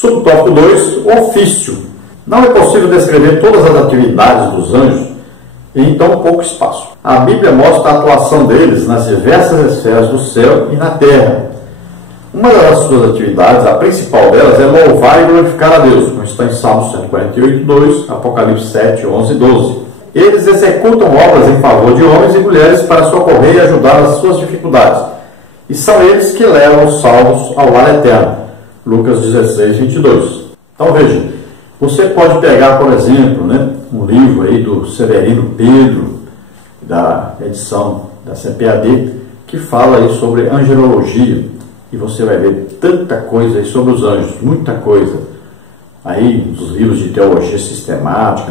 Subtópico 2, o ofício. Não é possível descrever todas as atividades dos anjos em tão pouco espaço. A Bíblia mostra a atuação deles nas diversas esferas do céu e na terra. Uma das suas atividades, a principal delas, é louvar e glorificar a Deus, como está em Salmos 148, 2, Apocalipse 7, 11 e 12. Eles executam obras em favor de homens e mulheres para socorrer e ajudar nas suas dificuldades. E são eles que levam os salvos ao lar eterno. Lucas 16, 22. Então veja, você pode pegar, por exemplo, um livro aí do Severino Pedro, da edição da CPAD, que fala aí sobre angelologia. E você vai ver tanta coisa aí sobre os anjos, muita coisa. Aí, nos livros de teologia sistemática,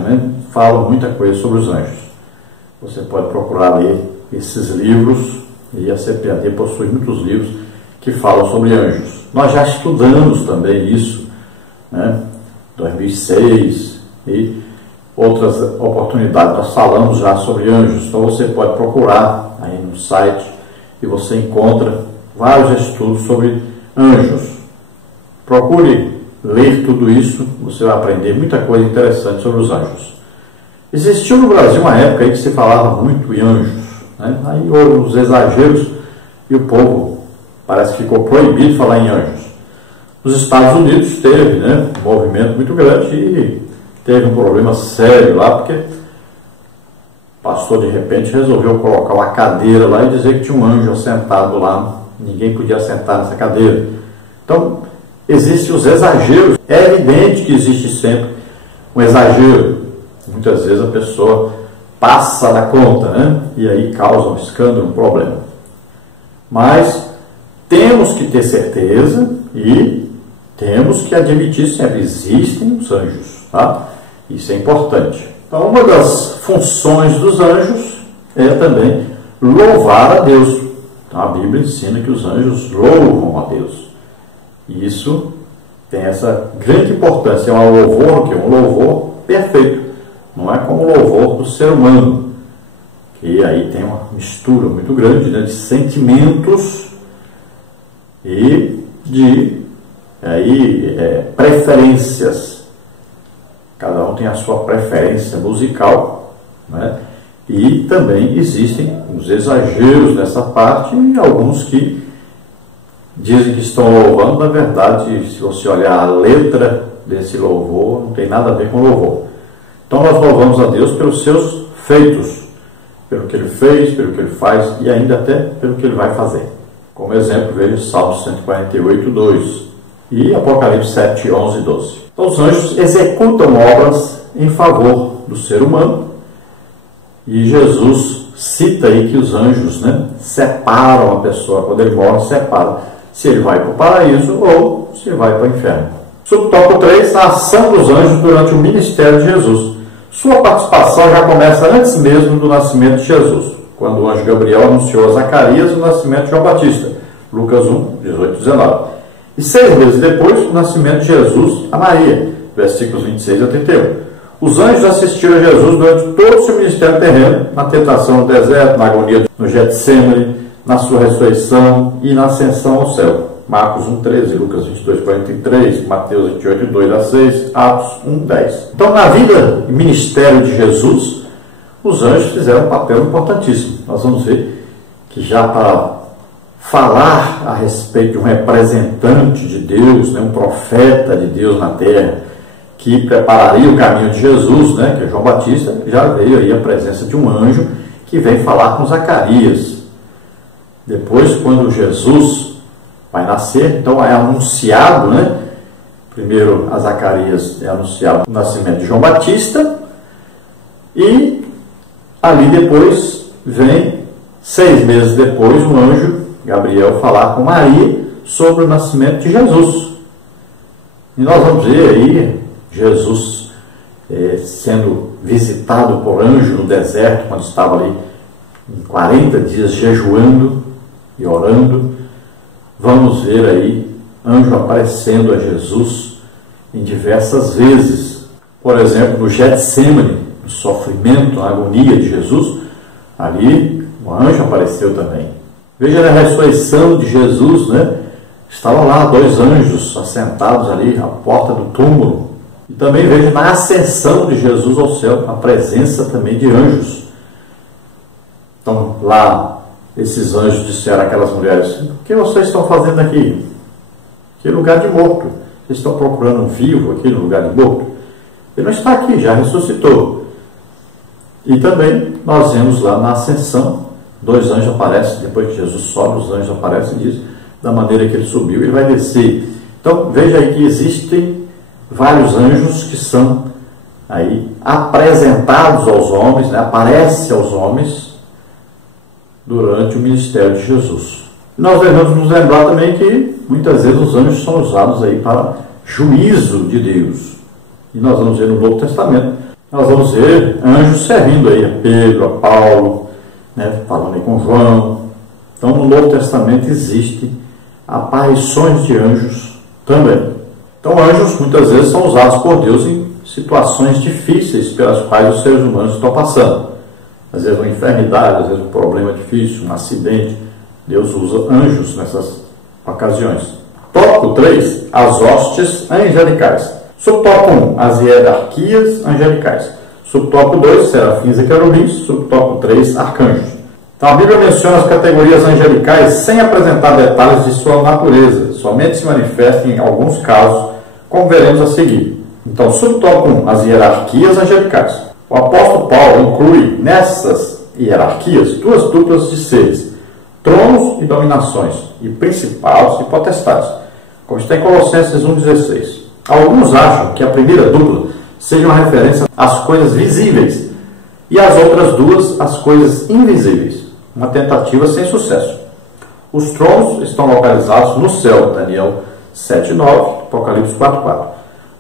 falam muita coisa sobre os anjos. Você pode procurar ler esses livros, e a CPAD possui muitos livros que falam sobre anjos. Nós já estudamos também isso, 2006 e outras oportunidades. Nós falamos já sobre anjos. Então você pode procurar aí no site e você encontra vários estudos sobre anjos. Procure ler tudo isso, você vai aprender muita coisa interessante sobre os anjos. Existiu no Brasil uma época aí que se falava muito em anjos, Aí houve uns exageros e o povo parece que ficou proibido de falar em anjos. Nos Estados Unidos teve um movimento muito grande e teve um problema sério lá, porque o pastor de repente resolveu colocar uma cadeira lá e dizer que tinha um anjo assentado lá. Ninguém podia sentar nessa cadeira. Então, existem os exageros. É evidente que existe sempre um exagero. Muitas vezes a pessoa passa da conta, E aí causa um escândalo, um problema. Mas temos que ter certeza e temos que admitir sempre, existem os anjos, tá? Isso é importante. Então, uma das funções dos anjos é também louvar a Deus. Então, a Bíblia ensina que os anjos louvam a Deus. E isso tem essa grande importância. É um louvor, que é um louvor perfeito. Não é como o louvor do ser humano, que aí tem uma mistura muito grande de sentimentos e de preferências. Cada um tem a sua preferência musical, E também existem os exageros nessa parte e alguns que dizem que estão louvando. Na verdade, se você olhar a letra desse louvor, não tem nada a ver com louvor. Então nós louvamos a Deus pelos seus feitos, pelo que Ele fez, pelo que Ele faz e ainda até pelo que Ele vai fazer. Como exemplo, veja Salmo 148, 2 e Apocalipse 7, 11 e 12. Então os anjos executam obras em favor do ser humano. E Jesus cita aí que os anjos separam a pessoa. Quando ele morre, separa se ele vai para o paraíso ou se ele vai para o inferno. Subtópico 3, a ação dos anjos durante o ministério de Jesus. Sua participação já começa antes mesmo do nascimento de Jesus, quando o anjo Gabriel anunciou a Zacarias o nascimento de João Batista. Lucas 1, 18 e 19. E 6 meses depois, o nascimento de Jesus a Maria. Versículos 26 a 31. Os anjos assistiram a Jesus durante todo o seu ministério terreno, na tentação no deserto, na agonia no Getsemane, na sua ressurreição e na ascensão ao céu. Marcos 1,13, Lucas 22,43, Mateus 28, 2 a 6, Atos 1,10. Então, na vida e ministério de Jesus, os anjos fizeram um papel importantíssimo. Nós vamos ver que já para falar a respeito de um representante de Deus, um profeta de Deus na terra, que prepararia o caminho de Jesus, que é João Batista, já veio aí a presença de um anjo que vem falar com Zacarias. Depois, quando Jesus vai nascer, então é anunciado, primeiro a Zacarias é anunciado o nascimento de João Batista, e ali depois vem, 6 meses depois, um anjo, Gabriel, falar com Maria sobre o nascimento de Jesus. E nós vamos ver aí Jesus sendo visitado por anjo no deserto, quando estava ali em 40 dias jejuando e orando. Vamos ver aí anjo aparecendo a Jesus em diversas vezes. Por exemplo, no Getsemane, no sofrimento, na agonia de Jesus, ali o anjo apareceu também. Veja na ressurreição de Jesus, Estavam lá 2 anjos assentados ali à porta do túmulo. E também vejo na ascensão de Jesus ao céu a presença também de anjos. Então lá esses anjos disseram àquelas mulheres: o que vocês estão fazendo aqui? Que lugar de morto? Vocês estão procurando um vivo aqui no lugar de morto? Ele não está aqui, já ressuscitou. E também nós vemos lá na ascensão, 2 anjos aparecem, depois que Jesus sobe, os anjos aparecem e diz da maneira que ele subiu, ele vai descer. Então veja aí que existem vários anjos que são aí apresentados aos homens, né? Aparece aos homens durante o ministério de Jesus. Nós devemos nos lembrar também que muitas vezes os anjos são usados aí para juízo de Deus. E nós vamos ver no Novo Testamento, nós vamos ver anjos servindo aí a Pedro, a Paulo, né? Falando aí com João. Então no Novo Testamento existem aparições de anjos também. Então anjos muitas vezes são usados por Deus em situações difíceis pelas quais os seres humanos estão passando. Às vezes uma enfermidade, às vezes um problema difícil, um acidente. Deus usa anjos nessas ocasiões. Tópico 3, as hostes angelicais. Subtópico 1, as hierarquias angelicais. Subtópico 2, serafins e querubins. Subtópico 3, arcanjos. Então a Bíblia menciona as categorias angelicais sem apresentar detalhes de sua natureza. Somente se manifesta em alguns casos, como veremos a seguir. Então, subtópico 1, as hierarquias angelicais. O apóstolo Paulo inclui nessas hierarquias 2 duplas de seres: tronos e dominações, e principados e potestades, como está em Colossenses 1,16. Alguns acham que a primeira dupla seja uma referência às coisas visíveis e as outras 2 às coisas invisíveis, uma tentativa sem sucesso. Os tronos estão localizados no céu, Daniel 7,9, Apocalipse 4,4.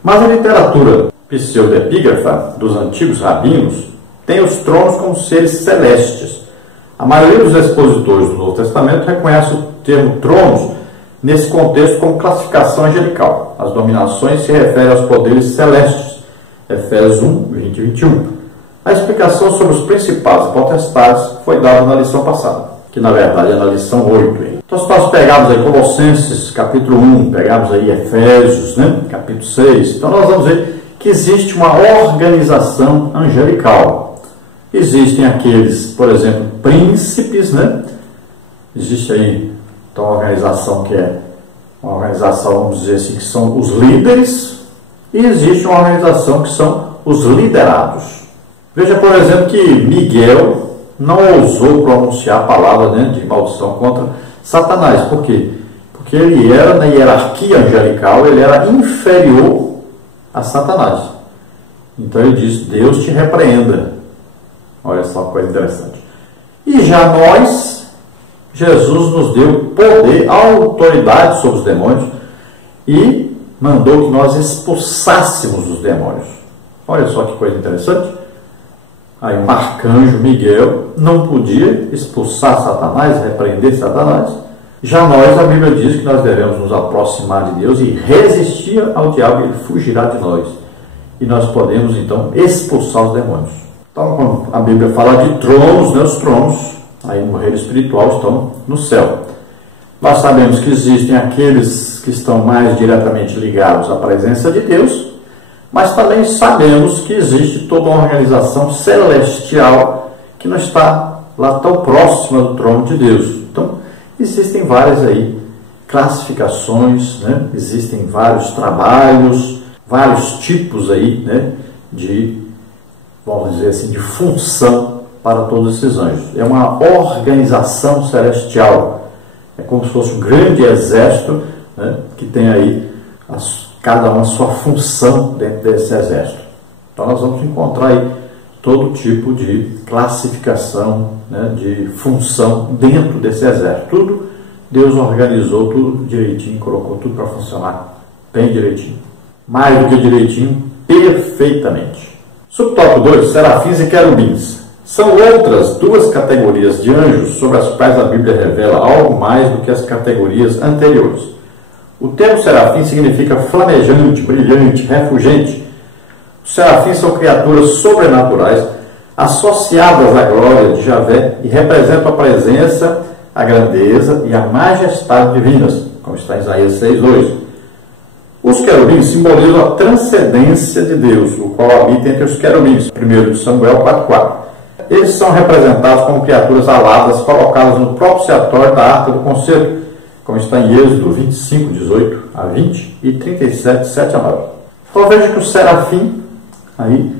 Mas a literatura pseudepígrafa dos antigos rabinos tem os tronos como seres celestes. A maioria dos expositores do Novo Testamento reconhece o termo tronos nesse contexto como classificação angelical. As dominações se referem aos poderes celestes, Efésios 1, 20 e 21. A explicação sobre os principados e potestades foi dada na lição passada, que na verdade é na lição 8. Então se nós pegarmos aí Colossenses capítulo 1, pegarmos aí Efésios, né, capítulo 6, então nós vamos ver que existe uma organização angelical. Existem aqueles, por exemplo, príncipes, né? Existe aí então, uma organização que é uma organização, vamos dizer assim, que são os líderes, e existe uma organização que são os liderados. Veja, por exemplo, que Miguel não ousou pronunciar a palavra, né, de maldição contra Satanás. Por quê? Porque ele era, na hierarquia angelical, ele era inferior a Satanás. Então ele diz: Deus te repreenda. Olha só que coisa interessante. E já nós, Jesus nos deu poder, autoridade sobre os demônios e mandou que nós expulsássemos os demônios. Olha só que coisa interessante. Aí o arcanjo Miguel não podia expulsar Satanás, repreender Satanás. Já nós, a Bíblia diz que nós devemos nos aproximar de Deus e resistir ao diabo, e ele fugirá de nós. E nós podemos então expulsar os demônios. Então, quando a Bíblia fala de tronos, né, os tronos aí no reino espiritual estão no céu. Nós sabemos que existem aqueles que estão mais diretamente ligados à presença de Deus, mas também sabemos que existe toda uma organização celestial que não está lá tão próxima do trono de Deus. Então, existem várias aí classificações, né? Existem vários trabalhos, vários tipos aí, né, de, vamos dizer assim, de função para todos esses anjos. É uma organização celestial. É como se fosse um grande exército, né, que tem aí cada uma a sua função dentro desse exército. Então nós vamos encontrar aí todo tipo de classificação, né, de função dentro desse exército. Tudo Deus organizou, tudo direitinho, colocou tudo para funcionar bem direitinho. Mais do que direitinho, perfeitamente. Subtópico 2, serafins e querubins. São outras 2 categorias de anjos sobre as quais a Bíblia revela algo mais do que as categorias anteriores. O termo serafim significa flamejante, brilhante, refulgente. Os serafins são criaturas sobrenaturais associadas à glória de Javé e representam a presença, a grandeza e a majestade divinas, como está em Isaías 6:2. Os querubins simbolizam a transcendência de Deus, o qual habita entre os querubins, 1 Samuel 4:4. Eles são representados como criaturas aladas colocadas no propiciatório da Arca do Concerto, como está em Êxodo 25:18-20 e 37:7-9. Então veja que o serafim aí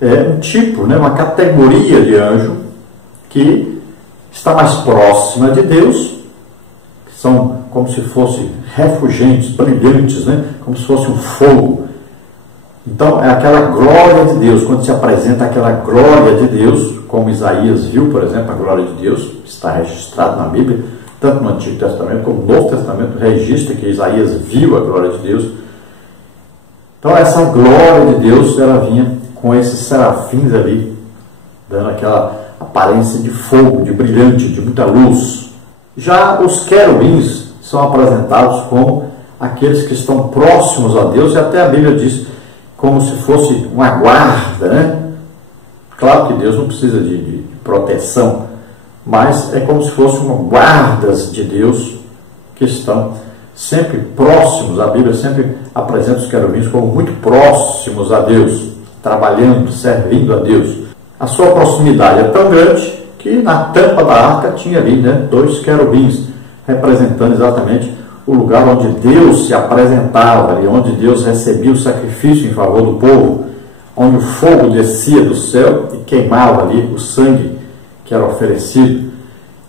é um tipo, uma categoria de anjo que está mais próxima de Deus, que são como se fossem refulgentes, brilhantes, como se fosse um fogo. Então é aquela glória de Deus, quando se apresenta aquela glória de Deus, como Isaías viu, por exemplo, a glória de Deus, está registrado na Bíblia, tanto no Antigo Testamento como no Novo Testamento, registra que Isaías viu a glória de Deus. Então essa glória de Deus, ela vinha com esses serafins ali, dando aquela aparência de fogo, de brilhante, de muita luz. Já os querubins são apresentados como aqueles que estão próximos a Deus, e até a Bíblia diz como se fosse uma guarda, Claro que Deus não precisa de proteção, mas é como se fossem guardas de Deus que estão sempre próximos. A Bíblia sempre apresenta os querubins como muito próximos a Deus, trabalhando, servindo a Deus. A sua proximidade é tão grande que na tampa da arca tinha ali 2 querubins, representando exatamente o lugar onde Deus se apresentava, ali, onde Deus recebia o sacrifício em favor do povo, onde o fogo descia do céu e queimava ali o sangue que era oferecido.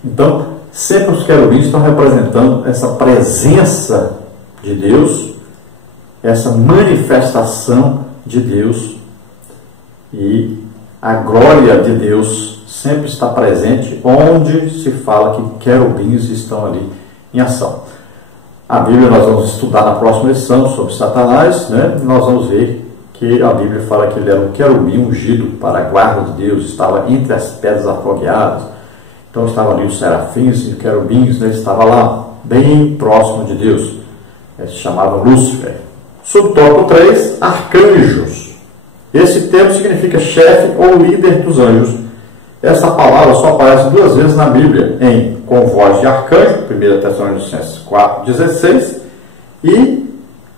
Então, sempre os querubins estão representando essa presença de Deus, essa manifestação de Deus, e a glória de Deus sempre está presente onde se fala que querubins estão ali em ação. A Bíblia nós vamos estudar na próxima lição sobre Satanás, nós vamos ver que a Bíblia fala que ele era um querubim ungido para a guarda de Deus, estava entre as pedras afogueadas. Então estavam ali os serafins e querubins, estava lá bem próximo de Deus. Ele se chamava Lúcifer. Subtópico 3, arcanjos. Esse termo significa chefe ou líder dos anjos. Essa palavra só aparece 2 vezes na Bíblia, com voz de arcanjo, 1 Tessalonicenses 4,16,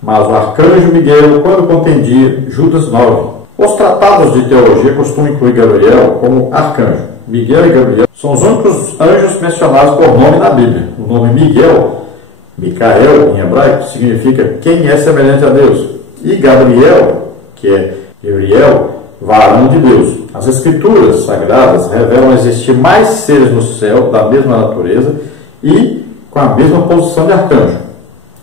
mas o arcanjo Miguel, quando contendia, Judas 9. Os tratados de teologia costumam incluir Gabriel como arcanjo. Miguel e Gabriel são os únicos anjos mencionados por nome na Bíblia. O nome Miguel, Micael em hebraico, significa quem é semelhante a Deus. E Gabriel, que é Gabriel, varão de Deus. As Escrituras Sagradas revelam existir mais seres no céu da mesma natureza e com a mesma posição de arcanjo.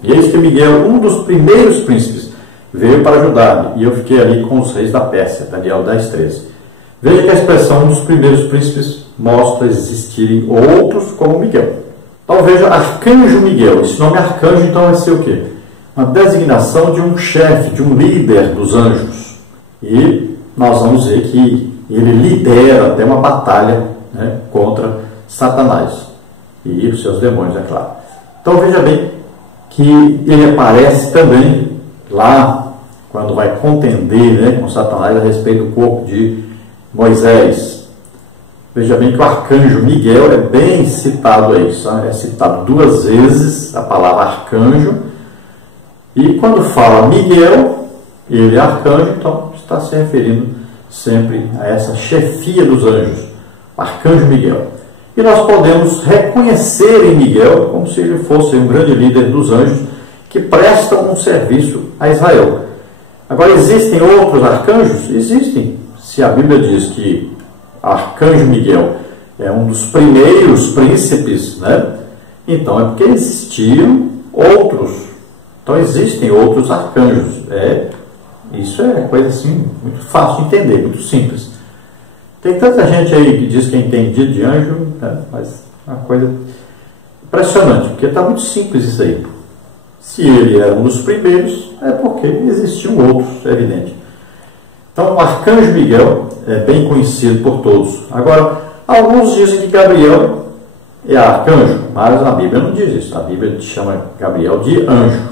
E eis que Miguel, um dos primeiros príncipes, veio para ajudar-me, e eu fiquei ali com os reis da Pérsia, Daniel 10:13. Veja que a expressão um dos primeiros príncipes mostra existirem outros como Miguel. Então veja, arcanjo Miguel. Esse nome arcanjo então vai ser o quê? Uma designação de um chefe, de um líder dos anjos. E nós vamos ver que ele lidera até uma batalha contra Satanás e os seus demônios, é claro. Então veja bem que ele aparece também lá quando vai contender com Satanás a respeito do corpo de Moisés. Veja bem que o arcanjo Miguel é bem citado aí, é citado 2 vezes a palavra arcanjo, e quando fala Miguel, ele é arcanjo, então está se referindo sempre a essa chefia dos anjos, o arcanjo Miguel. E nós podemos reconhecer em Miguel como se ele fosse um grande líder dos anjos que prestam um serviço a Israel. Agora, existem outros arcanjos? Existem. Se a Bíblia diz que arcanjo Miguel é um dos primeiros príncipes, então é porque existiam outros. Então existem outros arcanjos. Isso é coisa assim, muito fácil de entender, muito simples. Tem tanta gente aí que diz que é entendido de anjo, mas é uma coisa impressionante, porque está muito simples isso aí. Se ele era um dos primeiros, é porque existiam outros, é evidente. Então, o arcanjo Miguel é bem conhecido por todos. Agora, alguns dizem que Gabriel é arcanjo, mas a Bíblia não diz isso. A Bíblia chama Gabriel de anjo.